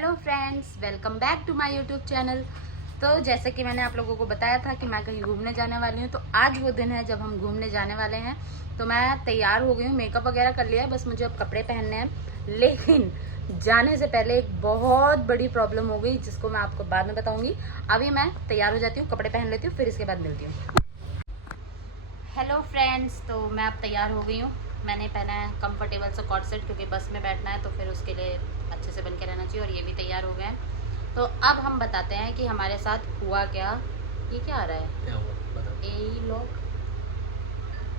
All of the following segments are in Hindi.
Hello friends, welcome back to my YouTube channel. तो जैसे कि मैंने आप लोगों को बताया था कि मैं कहीं घूमने जाने वाली हूँ, तो आज वो दिन है जब हम घूमने जाने वाले हैं। तो मैं तैयार हो गई हूँ, मेकअप वगैरह कर लिया है, बस मुझे अब कपड़े पहनने हैं। लेकिन जाने से पहले एक बहुत बड़ी प्रॉब्लम हो गई, जिसको मैं आपको बाद में बताऊँगी। अभी मैं तैयार हो जाती हूँ, कपड़े पहन लेती हूँ, फिर इसके बाद मिलती हूँ। हेलो फ्रेंड्स, तो मैं अब तैयार हो गई हूँ। मैंने पहना है कंफर्टेबल सा कॉर्ड सेट, क्योंकि बस में बैठना है तो फिर उसके लिए अच्छे से बन के रहना चाहिए। और ये भी तैयार हो गए हैं। तो अब हम बताते हैं कि हमारे साथ हुआ क्या। ये क्या आ रहा है? क्या हुआ बता। ए लॉक।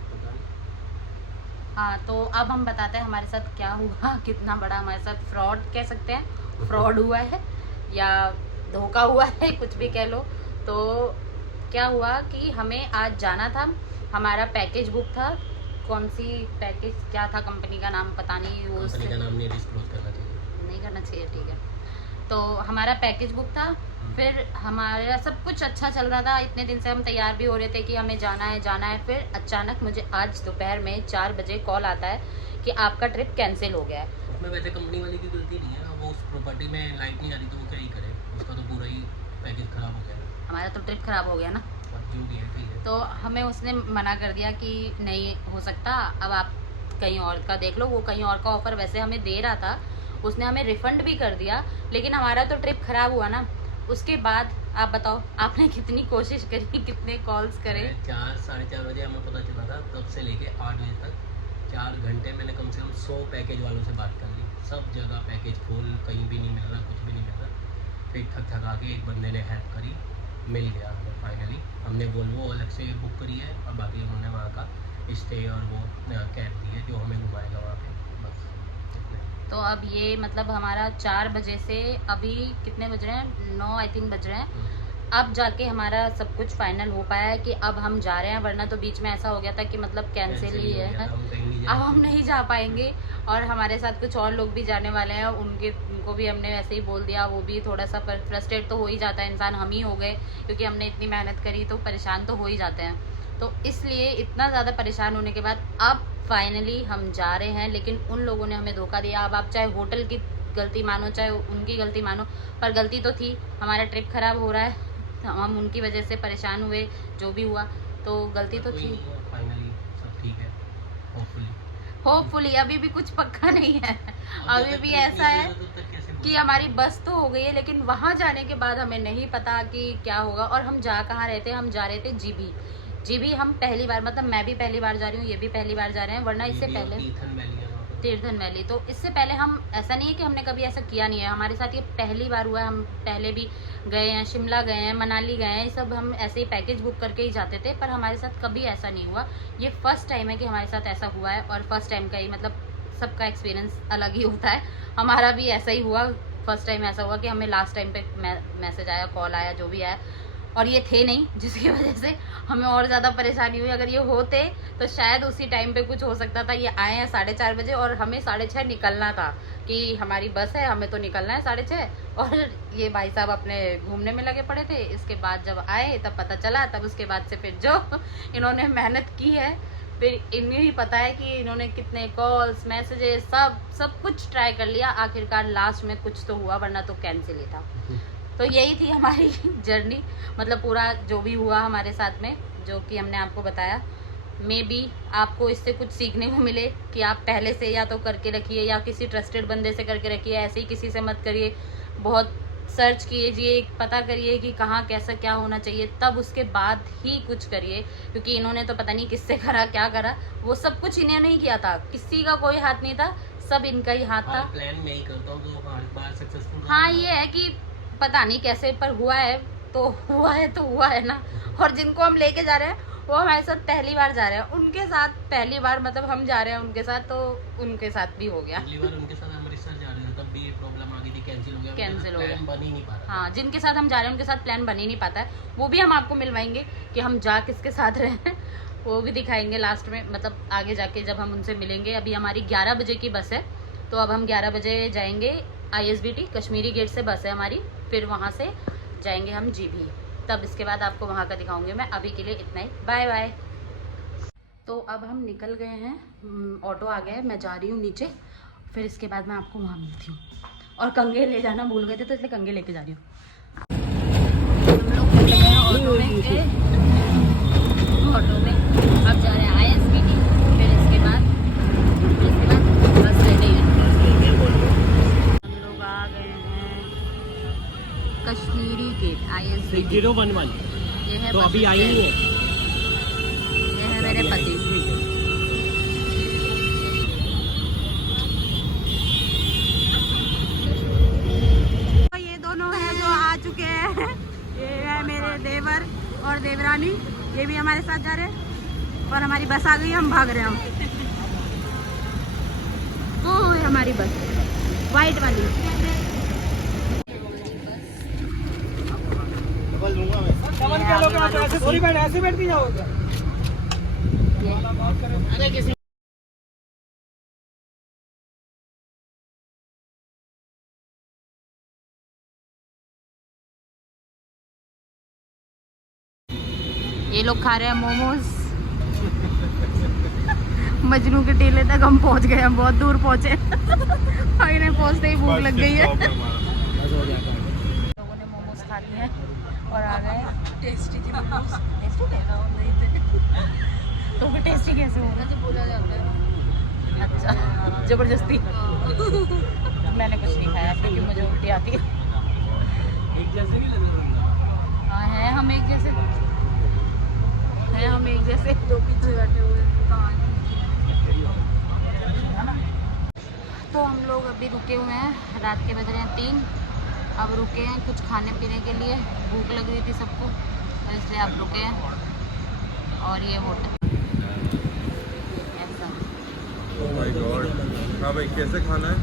पता नहीं। हाँ, तो अब हम बताते हैं हमारे साथ क्या हुआ। कितना बड़ा हमारे साथ फ्रॉड कह सकते हैं, फ्रॉड हुआ है या धोखा हुआ है, कुछ भी कह लो। तो क्या हुआ कि हमें आज जाना था, हमारा पैकेज बुक था। कौन सी पैकेज, क्या था कंपनी का नाम पता नहीं, वो कंपनी का नाम नहीं डिस्क्लोज करना चाहिए। नहीं करना चाहिए, ठीक है। तो हमारा पैकेज बुक था, फिर हमारा सब कुछ अच्छा चल रहा था। इतने दिन से हम तैयार भी हो रहे थे कि हमें जाना है जाना है। फिर अचानक मुझे आज दोपहर में 4 बजे कॉल आता है कि आपका ट्रिप कैंसिल हो गया है। उसमें वैसे कंपनी वाले की गलती नहीं है, वो उस प्रॉपर्टी में लाइट नहीं आ रही तो वो क्या ही करे, उसका तो पूरा ही पैकेज खराब हो गया। हमारा तो ट्रिप खराब हो गया ना। और जो भी है ठीक है। तो हमें उसने मना कर दिया कि नहीं हो सकता, अब आप कहीं और का देख लो। वो कहीं और का ऑफर वैसे हमें दे रहा था, उसने हमें रिफंड भी कर दिया, लेकिन हमारा तो ट्रिप खराब हुआ ना। उसके बाद आप बताओ, आपने कितनी कोशिश करी, कितने कॉल्स करे? 4 साढ़े 4 बजे हमें पता चला था, तब से लेके 8 बजे तक 4 घंटे मैंने कम से कम 100 पैकेज वालों से बात कर ली। सब जगह पैकेज फुल, कहीं भी नहीं मिल रहा, कुछ भी नहीं मिल रहा। फिर थक थका के एक बंदे ने हेल्प करी, मिल गया हमें फाइनली। हमने वोल्वो अलग से बुक करी है और बाकी उन्होंने वहाँ का स्टे और वो कैब दी है जो हमें घुमाएगा वहाँ पे, बस इतने। तो अब ये मतलब हमारा 4 बजे से अभी कितने बज रहे हैं, 9 आई थिंक बज रहे हैं, अब जाके हमारा सब कुछ फाइनल हो पाया है कि अब हम जा रहे हैं। वरना तो बीच में ऐसा हो गया था कि मतलब कैंसिल ही हो है, गया था, हम कहीं नहीं अब हम जाएंगे। नहीं जा पाएंगे। और हमारे साथ कुछ और लोग भी जाने वाले हैं, उनको भी हमने वैसे ही बोल दिया। वो भी थोड़ा सा फ्रस्ट्रेट तो हो ही जाता है इंसान, हम ही हो गए, क्योंकि हमने इतनी मेहनत करी, तो परेशान तो हो ही जाते हैं। तो इसलिए इतना ज़्यादा परेशान होने के बाद अब फाइनली हम जा रहे हैं। लेकिन उन लोगों ने हमें धोखा दिया। अब आप चाहे होटल की गलती मानो, चाहे उनकी गलती मानो, पर गलती तो थी। हमारा ट्रिप खराब हो रहा है, हम उनकी वजह से परेशान हुए, जो भी हुआ तो गलती तो थी। फाइनली सब ठीक है, होपफुली। होपफुली, अभी भी कुछ पक्का नहीं है। अभी भी ऐसा है कि हमारी बस तो हो गई है, लेकिन वहां जाने के बाद हमें नहीं पता कि क्या होगा। और हम जा कहाँ रहे थे, हम जा रहे थे जीबी। जीबी हम पहली बार, मतलब मैं भी पहली बार जा रही हूँ, ये भी पहली बार जा रहे हैं। वरना इससे पहले तीर्थन वैली, तो इससे पहले हम, ऐसा नहीं है कि हमने कभी ऐसा किया नहीं है, हमारे साथ ये पहली बार हुआ है। हम पहले भी गए हैं, शिमला गए हैं, मनाली गए हैं, ये सब हम ऐसे ही पैकेज बुक करके ही जाते थे, पर हमारे साथ कभी ऐसा नहीं हुआ। ये फर्स्ट टाइम है कि हमारे साथ ऐसा हुआ है। और फर्स्ट टाइम का ही मतलब सबका एक्सपीरियंस अलग ही होता है। हमारा भी ऐसा ही हुआ, फर्स्ट टाइम ऐसा हुआ कि हमें लास्ट टाइम पे मैसेज आया, कॉल आया, जो भी आया, और ये थे नहीं, जिसकी वजह से हमें और ज़्यादा परेशानी हुई। अगर ये होते तो शायद उसी टाइम पे कुछ हो सकता था। ये आए हैं 4:30 बजे और हमें 6:30 निकलना था कि हमारी बस है, हमें तो निकलना है 6:30। और ये भाई साहब अपने घूमने में लगे पड़े थे। इसके बाद जब आए तब पता चला, तब उसके बाद से फिर जो इन्होंने मेहनत की है, फिर इन्हें ही पता है कि इन्होंने कितने कॉल्स, मैसेजेस, सब कुछ ट्राई कर लिया। आखिरकार लास्ट में कुछ तो हुआ, वरना तो कैंसिल ही था। तो यही थी हमारी जर्नी, मतलब पूरा जो भी हुआ हमारे साथ में, जो कि हमने आपको बताया। मे बी आपको इससे कुछ सीखने को मिले कि आप पहले से या तो करके रखिए, या किसी ट्रस्टेड बंदे से करके रखिए, ऐसे ही किसी से मत करिए। बहुत सर्च कीजिए, पता करिए कि कहाँ कैसा क्या होना चाहिए, तब उसके बाद ही कुछ करिए। क्योंकि इन्होंने तो पता नहीं किससे करा, क्या करा, वो सब कुछ इन्होंने ही किया था, किसी का कोई हाथ नहीं था, सब इनका ही हाथ था। प्लान मैं ही करता हूँ तो हर बार सक्सेसफुल। हाँ, ये है कि पता नहीं कैसे, पर हुआ है तो हुआ है, तो हुआ है ना। और जिनको हम लेके जा रहे हैं वो हमारे साथ पहली बार जा रहे हैं, उनके साथ पहली बार, मतलब हम जा रहे हैं उनके साथ, तो उनके साथ भी हो गया। अगली बार उनके साथ अमृतसर जा रहे थे, तब भी ये प्रॉब्लम आ गई थी, कैंसिल हो गया, कैंसिल हो गया, प्लान बन ही नहीं पा रहा। हाँ, जिनके साथ हम जा रहे हैं उनके साथ प्लान बन ही नहीं पाता है। वो भी हम आपको मिलवाएंगे कि हम जा किसके साथ रहे हैं, वो भी दिखाएंगे लास्ट में, मतलब आगे जाके जब हम उनसे मिलेंगे। अभी हमारी 11 बजे की बस है, तो अब हम 11 बजे जाएंगे। ISBT कश्मीरी गेट से बस है हमारी, फिर वहाँ से जाएंगे हम जीभी। तब इसके बाद आपको वहाँ का दिखाऊंगी मैं। अभी के लिए इतना ही, बाय बाय। तो अब हम निकल गए हैं, ऑटो आ गया है, मैं जा रही हूँ नीचे, फिर इसके बाद मैं आपको वहाँ मिलती हूँ। और कंगे ले जाना भूल गए थे तो इसलिए कंगे लेके जा रही हूँ। हम लोग चले गए ऑटो में अब जा रहे हैं ISBT, फिर इसके बाद बस रेडी है। हम लोग आ गए हैं कश्मीरी गेट ISBT 011 ये है तो बस अभी आई नहीं है। ये है मेरे पति। ये दोनों हैं जो आ चुके हैं, ये है मेरे देवर और देवरानी, ये भी हमारे साथ जा रहे हैं और हमारी बस आ गई, हम भाग रहे हैं। हम वो है हमारी बस वाइट वाली। ऐसे बैठ के जाओगे। ये लोग खा रहे हैं मोमोज। मजनू के टीले तक हम पहुंच गए, हम बहुत दूर पहुंचे। और इन्हें पहुंचते ही भूख लग गई है। लोगों ने मोमोज खा लिए हैं और आ गए। टेस्टी थी मोमोज। टेस्टी थे? नहीं थे। तो फिर टेस्टी कैसे होगा? जो बोला जाता है। अच्छा, जबरदस्ती। मैंने कुछ नहीं खाया क्योंकि मुझे उल्टी आती है। एक जैसे भी लग रहा हाँ है, हम एक जैसे हैं, हम एक जैसे दो पीछे बैठे हुए हैं। तो हम लोग अभी रुके हुए हैं, रात के बज रहे हैं 3। अब रुके हैं कुछ खाने पीने के लिए, भूख लग रही थी सबको तो इसलिए आप रुके हैं। और ये होटल ऐसा। Oh my God. हाँ भाई, कैसे खाना है?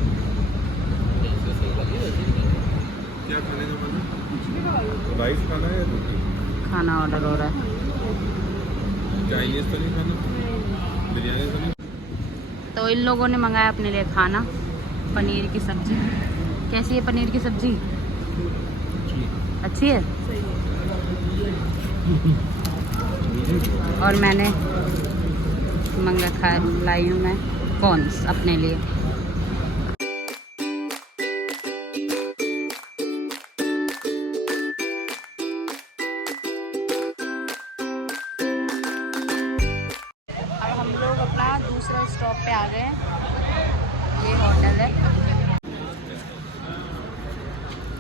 क्या खाने का मन है? राइस खाना है या रोटी? खाना ऑर्डर हो रहा है। चाइनीज तो नहीं खाना? बिरयानी तो नहीं? तो इन लोगों ने मंगाया अपने लिए खाना, पनीर की सब्जी। कैसी है पनीर की सब्जी? अच्छी है। और मैंने लाई हूँ मैं कॉर्न्स अपने लिए। अब हम लोग अपना दूसरा स्टॉप पे आ गए हैं। ये होटल है,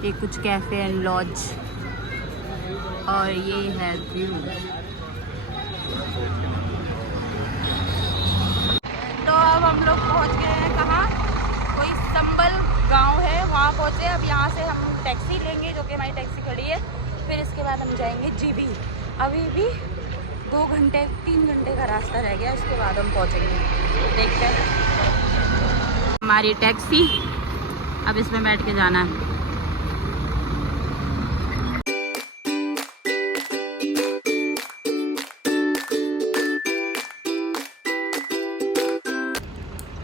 ये कुछ कैफे एंड लॉज और ये है व्यू। तो अब हम लोग पहुंच गए हैं कहाँ? कोई संबल गांव है, वहाँ पहुँचे। अब यहाँ से हम टैक्सी लेंगे, जो कि हमारी टैक्सी खड़ी है। फिर इसके बाद हम जाएंगे जीबी। अभी भी 2 घंटे 3 घंटे का रास्ता रह गया, उसके बाद हम पहुँचेंगे। देखते हैं। हमारी टैक्सी, अब इसमें बैठ के जाना है।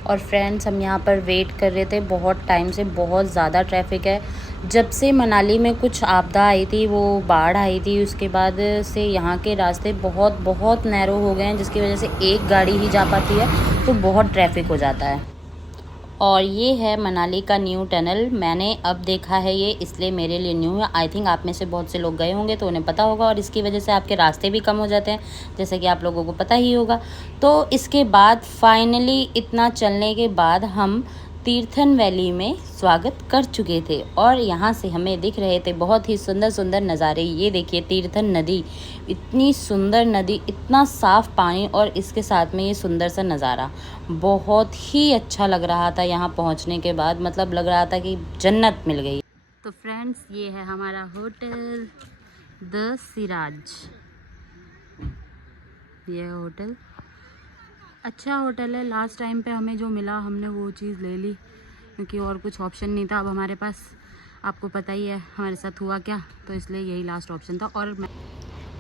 और फ्रेंड्स, हम यहाँ पर वेट कर रहे थे बहुत टाइम से, बहुत ज़्यादा ट्रैफिक है। जब से मनाली में कुछ आपदा आई थी, वो बाढ़ आई थी, उसके बाद से यहाँ के रास्ते बहुत बहुत नैरो हो गए हैं, जिसकी वजह से एक गाड़ी ही जा पाती है, तो बहुत ट्रैफिक हो जाता है। और ये है मनाली का न्यू टनल। मैंने अब देखा है ये, इसलिए मेरे लिए न्यू है। आई थिंक आप में से बहुत से लोग गए होंगे तो उन्हें पता होगा, और इसकी वजह से आपके रास्ते भी कम हो जाते हैं, जैसे कि आप लोगों को पता ही होगा। तो इसके बाद फाइनली इतना चलने के बाद हम तीर्थन वैली में स्वागत कर चुके थे, और यहाँ से हमें दिख रहे थे बहुत ही सुंदर सुंदर नज़ारे। ये देखिए तीर्थन नदी, इतनी सुंदर नदी, इतना साफ़ पानी, और इसके साथ में ये सुंदर सा नज़ारा, बहुत ही अच्छा लग रहा था यहाँ पहुँचने के बाद। मतलब लग रहा था कि जन्नत मिल गई। तो फ्रेंड्स, ये है हमारा होटल द सिराज। ये है होटल, अच्छा होटल है। लास्ट टाइम पे हमें जो मिला हमने वो चीज़ ले ली, क्योंकि और कुछ ऑप्शन नहीं था अब हमारे पास। आपको पता ही है हमारे साथ हुआ क्या, तो इसलिए यही लास्ट ऑप्शन था।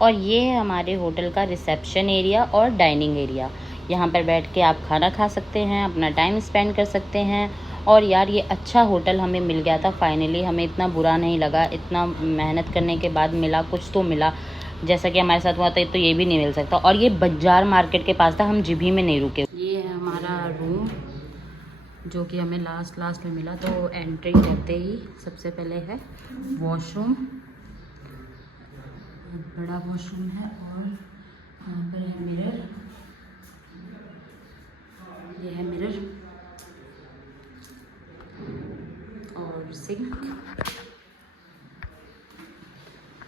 और ये है हमारे होटल का रिसेप्शन एरिया और डाइनिंग एरिया। यहाँ पर बैठ के आप खाना खा सकते हैं, अपना टाइम स्पेंड कर सकते हैं। और यार, ये अच्छा होटल हमें मिल गया था फाइनली, हमें इतना बुरा नहीं लगा। इतना मेहनत करने के बाद मिला, कुछ तो मिला। जैसा कि हमारे साथ हुआ था तो ये भी नहीं मिल सकता। और ये बाजार मार्केट के पास था, हम जीभी में नहीं रुके। ये है हमारा रूम, जो कि हमें लास्ट में मिला। तो एंट्री करते ही सबसे पहले है वॉशरूम, बड़ा वॉशरूम है और यहाँ पर है मिरर, ये है मिरर और सिंक।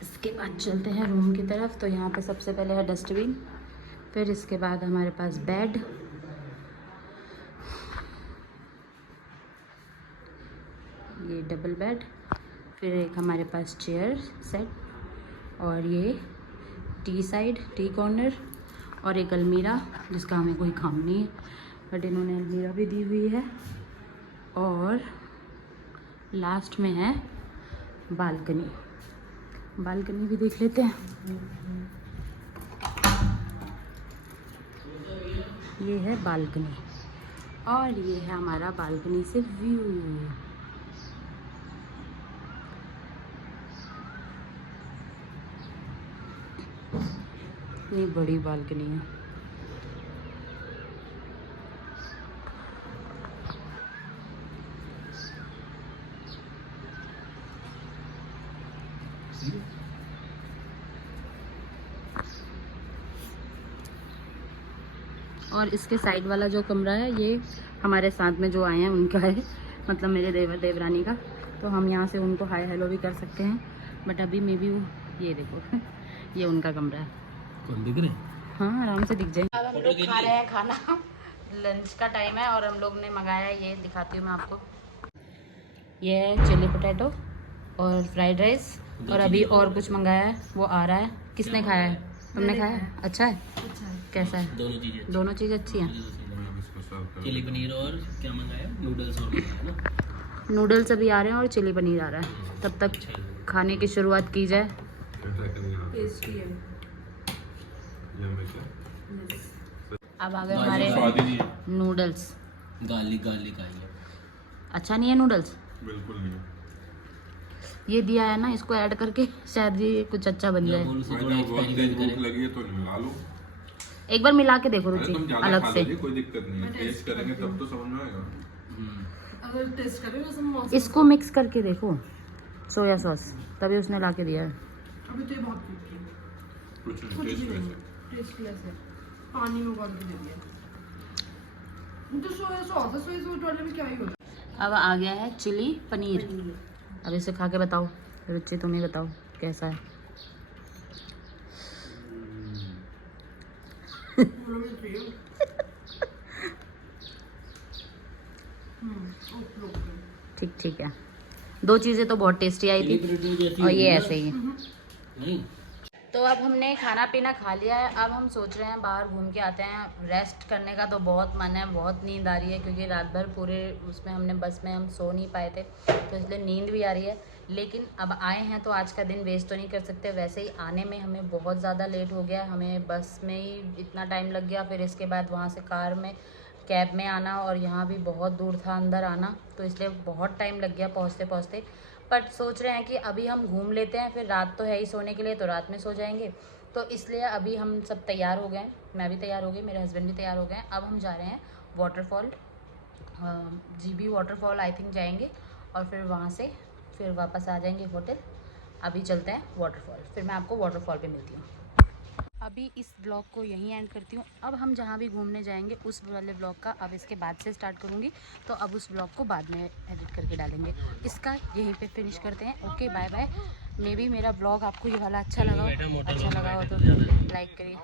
इसके बाद चलते हैं रूम की तरफ। तो यहाँ पे सबसे पहले है डस्टबिन, फिर इसके बाद हमारे पास बेड, ये डबल बेड, फिर एक हमारे पास चेयर सेट और ये टी साइड, टी कॉर्नर और एक अलमीरा जिसका हमें कोई काम नहीं है, बट इन्होंने अलमीरा भी दी हुई है। और लास्ट में है बालकनी, बालकनी भी देख लेते हैं। ये है बालकनी और ये है हमारा बालकनी से व्यू। इतनी बड़ी बालकनी है। और इसके साइड वाला जो कमरा है ये हमारे साथ में जो आए हैं उनका है, मतलब मेरे देवर देवरानी का। तो हम यहाँ से उनको हाय हेलो भी कर सकते हैं, बट अभी मे बी ये देखो ये उनका कमरा है। कौन दिख रहे? हाँ आराम से दिख जाए। अब हम लोग खा रहे हैं खाना, लंच का टाइम है और हम लोग ने मंगाया है, ये दिखाती हूँ मैं आपको। ये है चिली पोटैटो और फ्राइड राइस, और अभी और कुछ मंगाया है वो आ रहा है। किसने खाया है? तुमने खाया है? अच्छा है? कैसा है? दोनों चीज़ अच्छी हैं। चिली पनीर और क्या मंगाया? नूडल्स और मंगाया ना? नूडल्स अभी आ रहे हैं और चिली पनीर आ रहा है। तब तक खाने की शुरुआत की जाए। अब आ गए हमारे नूडल्स। गार्लिक आई है। अच्छा नहीं है नूडल्स? बिल्कुल नहीं। ये दिया है ना, इसको ऐड करके शायद ये कुछ अच्छा बन जाए। भूख लगी है तो मिला लो, एक बार मिला के देखो रुचि तुम ज्यादा अलग खा से। लीजिए, कोई दिक्कत नहीं है। टेस्ट करेंगे तब तो समझ में आएगा। अगर टेस्ट करें ना इसको मिक्स करके देखो, सोया सॉस तभी उसने ला के दिया है। अभी तो ये बहुत कुछ नहीं, कुछ टेस्ट भी नहीं, वैसे। टेस्टलेस है, पानी में उबाल के दे दिया। तो सोया सॉस है, सोया सॉस डालने में क्या ही होता है। अब आ गया है चिली पनीर। अब इसे खा के बताओ रुचि, तुम ही बताओ कैसा है। ठीक है, दो चीज़ें तो बहुत टेस्टी आई थी और ये ऐसे ही है। नहीं तो अब हमने खाना पीना खा लिया है। अब हम सोच रहे हैं बाहर घूम के आते हैं। रेस्ट करने का तो बहुत मन है, बहुत नींद आ रही है क्योंकि रात भर पूरे उसमें हमने बस में हम सो नहीं पाए थे, तो इसलिए नींद भी आ रही है। लेकिन अब आए हैं तो आज का दिन वेस्ट तो नहीं कर सकते। वैसे ही आने में हमें बहुत ज़्यादा लेट हो गया, हमें बस में ही इतना टाइम लग गया, फिर इसके बाद वहाँ से कार में कैब में आना, और यहाँ भी बहुत दूर था अंदर आना, तो इसलिए बहुत टाइम लग गया पहुँचते पहुँचते। बट सोच रहे हैं कि अभी हम घूम लेते हैं, फिर रात तो है ही सोने के लिए, तो रात में सो जाएंगे। तो इसलिए अभी हम सब तैयार हो गए हैं, मैं भी तैयार हो गई, मेरे हस्बैंड भी तैयार हो गए हैं। अब हम जा रहे हैं waterfall, GB waterfall I think जाएंगे, और फिर वहाँ से फिर वापस आ जाएंगे होटल। अभी चलते हैं वाटरफॉल, फिर मैं आपको वाटरफॉल पे मिलती हूँ। अभी इस ब्लॉग को यहीं एंड करती हूँ। अब हम जहाँ भी घूमने जाएंगे उस वाले ब्लॉग का अब इसके बाद से स्टार्ट करूँगी, तो अब उस ब्लॉग को बाद में एडिट करके डालेंगे। इसका यहीं पे फिनिश करते हैं। Okay bye bye. Maybe मेरा ब्लॉग आपको ये वाला अच्छा लगा हो तो लाइक करिए।